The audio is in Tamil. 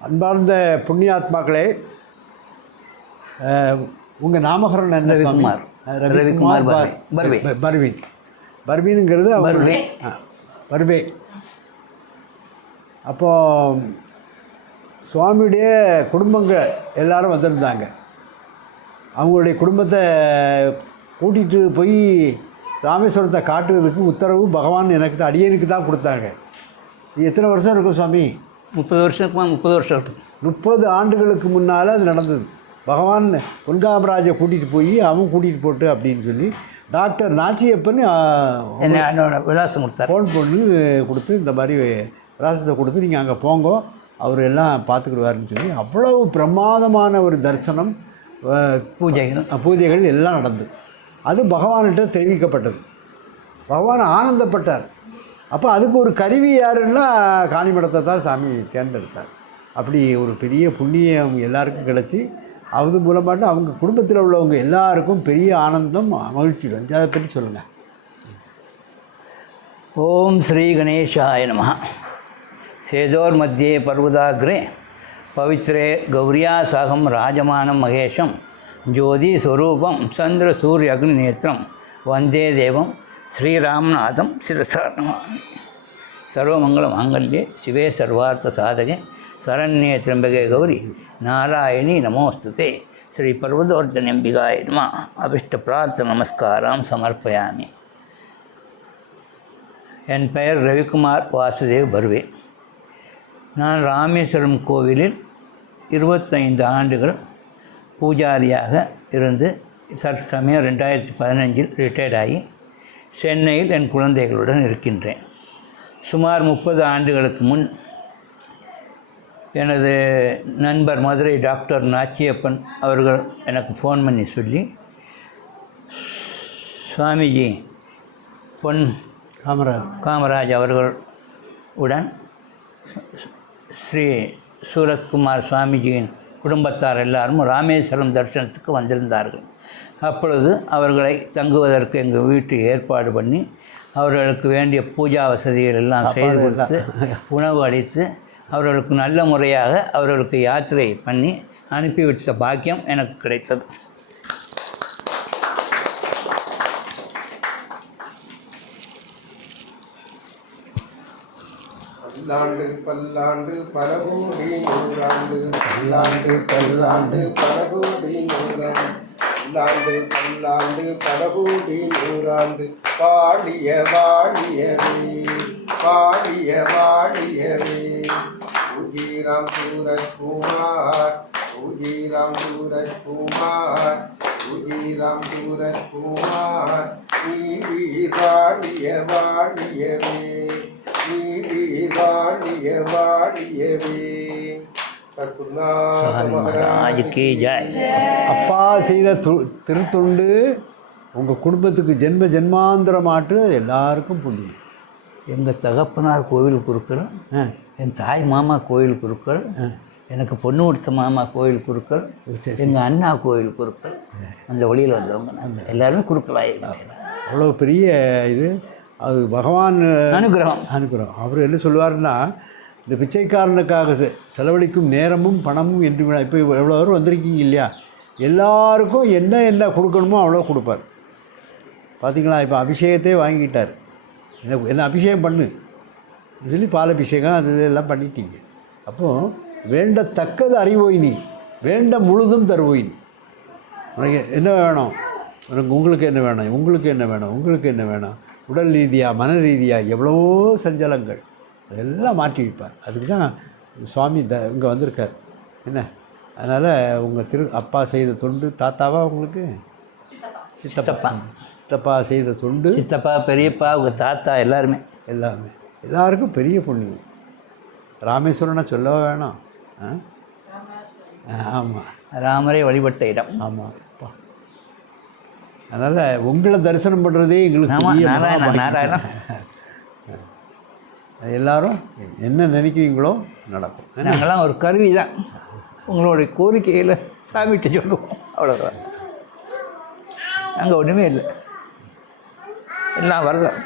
அன்பார்ந்த புண்ணியாத்மாக்களே உங்கள் நாமகரணம் என்ன சுவாமி? ரவிக்குமார். பர்வே. பர்வீன் பர்வீனுங்கிறது அவங்க- பர்வே. ஆ, பர்வே அப்போ சுவாமியுடைய குடும்பங்கள் எல்லாரும் வந்திருந்தாங்க அவங்களுடைய குடும்பத்தை கூட்டிகிட்டு போய் ராமேஸ்வரத்தை காட்டுறதுக்கு உத்தரவு பகவான் எனக்கு தான் அடியனுக்கு தான் கொடுத்தாங்க எத்தனை வருஷம் இருக்கும் சுவாமி முப்பது வருஷத்துக்குமா? முப்பது வருஷம். இருக்கும் முப்பது ஆண்டுகளுக்கு முன்னால் அது நடந்தது. பகவான் பொன்காமராஜை கூட்டிகிட்டு போய் அவன் கூட்டிகிட்டு போட்டு அப்படின்னு சொல்லி டாக்டர் நாச்சியப்பன் என்ன என்னோட விலாசம் கொடுத்தாரு ஃபோன் பண்ணி கொடுத்து இந்த மாதிரி விலாசத்தை கொடுத்து நீங்கள் அங்கே போங்க அவர் எல்லாம் பார்த்துக்கிடுவாருன்னு சொல்லி அவ்வளவு பிரமாதமான ஒரு தரிசனம் பூஜைகள். பூஜைகள் எல்லாம் நடந்தது. அது பகவான்கிட்ட தெரிவிக்கப்பட்டது. பகவான் ஆனந்தப்பட்டார். அப்போ அதுக்கு ஒரு கருவி யாருன்னா காணிமடத்தை தான் சாமி தேர்ந்தெடுத்தார். அப்படி ஒரு பெரிய புண்ணியம் எல்லாருக்கும் கிடச்சி அது மூலமாக அவங்க குடும்பத்தில் உள்ளவங்க எல்லாருக்கும் பெரிய ஆனந்தம் மகிழ்ச்சி வந்து. அதை பற்றி சொல்லுங்கள் ஓம் ஸ்ரீ கணேஷாய நம சேதோர் மத்தியே பர்வதாகிரே. பவித்ரே கௌரியா சாகம் ராஜமானம் மகேஷம். ஜோதி ஸ்வரூபம் சந்திர சூரிய அக்னி நேத்திரம். வந்தே தேவம். ஸ்ரீராம்நாதம் சிரசாரணமாமி. சர்வமங்கள மாங்கல்யே சிவே சர்வார்த்த சாதகே சரண்யே திரம்பகே கௌரி நாராயணி நமோஸ்துதே. ஸ்ரீ பர்வதோர்ஜனம்பிகாய நம. அபிஷ்ட பிரார்த்த நமஸ்காரம் சமர்ப்பயாமி. என் பெயர் ரவிக்குமார் வாசுதேவ் பர்வே. நான் ராமேஸ்வரம் கோவிலில் இருபத்தைந்து ஆண்டுகள் பூஜாரியாக இருந்து சமயம் ரெண்டாயிரத்தி பதினஞ்சில் ரிட்டையர்ட் ஆகி சென்னையில் என் குழந்தைகளுடன் இருக்கின்றேன். சுமார் முப்பது ஆண்டுகளுக்கு முன் எனது நண்பர் மதுரை டாக்டர் நாச்சியப்பன் அவர்கள் எனக்கு ஃபோன் பண்ணி சொல்லி சுவாமிஜி பொன் காமராஜ். காமராஜ் அவர்கள் உடன் ஸ்ரீ சூரத்குமார் சுவாமிஜியின் குடும்பத்தார் எல்லாரும் ராமேஸ்வரம் தரிசனத்துக்கு வந்திருந்தார்கள். அப்பொழுது அவர்களை தங்குவதற்கு எங்கள் வீட்டு ஏற்பாடு பண்ணி அவர்களுக்கு வேண்டிய பூஜா வசதிகள் எல்லாம் செய்து கொடுத்து உணவு அளித்து அவர்களுக்கு நல்ல முறையாக அவர்களுக்கு யாத்திரை பண்ணி அனுப்பிவிட்ட பாக்கியம் எனக்கு கிடைத்தது. பல்லாண்டு பல்லாண்டு பல கோடி நூறாண்டு. பல்லாண்டு பல்லாண்டு பல கோடி நூறாண்டு. பல்லாண்டு பல்லாண்டு பல நூறாண்டு. பாடிய வாடியவே பாடிய வாடியவே. உஜிராம் சூரஜ் குமார் உஜிராம் சூரஜ் குமார் உஜிராம் சூரஜ் குமார் வாடிய வாடியவே நீதி வாடிய வாடியவே. சத்குருநாத மகாராஜ் கி ஜெய். அப்பா செய்த து திருத்தொண்டு உங்கள் குடும்பத்துக்கு ஜென்ம ஜென்மாந்திரமாட்டு எல்லாருக்கும் புண்ணியம். எங்கள் தகப்பனார் கோவில் குருக்கள் என் தாய் மாமா கோயில் குருக்கள் எனக்கு பொண்ணு கொடுத்த மாமா கோயில் குருக்கள் எங்கள் அண்ணா கோயில் குருக்கள் அந்த வழியில் வந்தவங்க நாங்கள் எல்லாருமே குருக்களாக அவ்வளோ பெரிய இது. அது பகவான் அனுகிரகம். அனுக்கிறோம் அவர் என்ன சொல்லுவாருன்னா இந்த பிச்சைக்காரனுக்காக செ- செலவழிக்கும் நேரமும் பணமும் என்று இப்போ எவ்வளோ பேர் வந்திருக்கீங்க இல்லையா? எல்லாருக்கும் என்ன என்ன கொடுக்கணுமோ அவ்வளோ கொடுப்பார். பார்த்தீங்களா இப்போ அபிஷேகத்தையே வாங்கிக்கிட்டார். என்ன என்ன அபிஷேகம் பண்ணு. சொல்லி பால் அபிஷேகம் அது இதெல்லாம் பண்ணிட்டீங்க. அப்போது வேண்டத்தக்கது அறிவோய் நீ. வேண்ட முழுதும் தருவோய் நீ. உனக்கு என்ன வேணும்? உனக்கு உங்களுக்கு என்ன வேணும்? உங்களுக்கு என்ன வேணும்? உங்களுக்கு என்ன வேணும்? உடல் ரீதியாக மன ரீதியாக எவ்வளவோ சஞ்சலங்கள். அதெல்லாம் மாற்றி வைப்பார். அதுக்கு தான் சுவாமி த இங்கே வந்திருக்கார். என்ன? அதனால் உங்கள் திரு அப்பா செய்த தொண்டு தாத்தாவா உங்களுக்கு? சித்தப்பா. சித்தப்பா. செய்த தொண்டு? சித்தப்பா பெரியப்பா உங்கள் தாத்தா எல்லாருமே. எல்லாமே எல்லாருக்கும் பெரிய புண்ணியம் ராமேஸ்வரனை சொல்லவே வேணாம். ஆமாம் ராமரே வழிபட்ட இடம். ஆமாம் அப்பா. அதனால் உங்களை தரிசனம் பண்ணுறதே எங்களுக்கு நாராயணா. நாராயணா. எல்லாரும் என்ன நினைக்கிறீங்களோ நடக்கும். நாங்கள்லாம் ஒரு கருவி தான் உங்களுடைய கோரிக்கையில் சாமிட்டு சொல்லுவோம். அவ்வளோதான் அங்கே ஒன்றுமே இல்லை. எல்லாம் வரதான்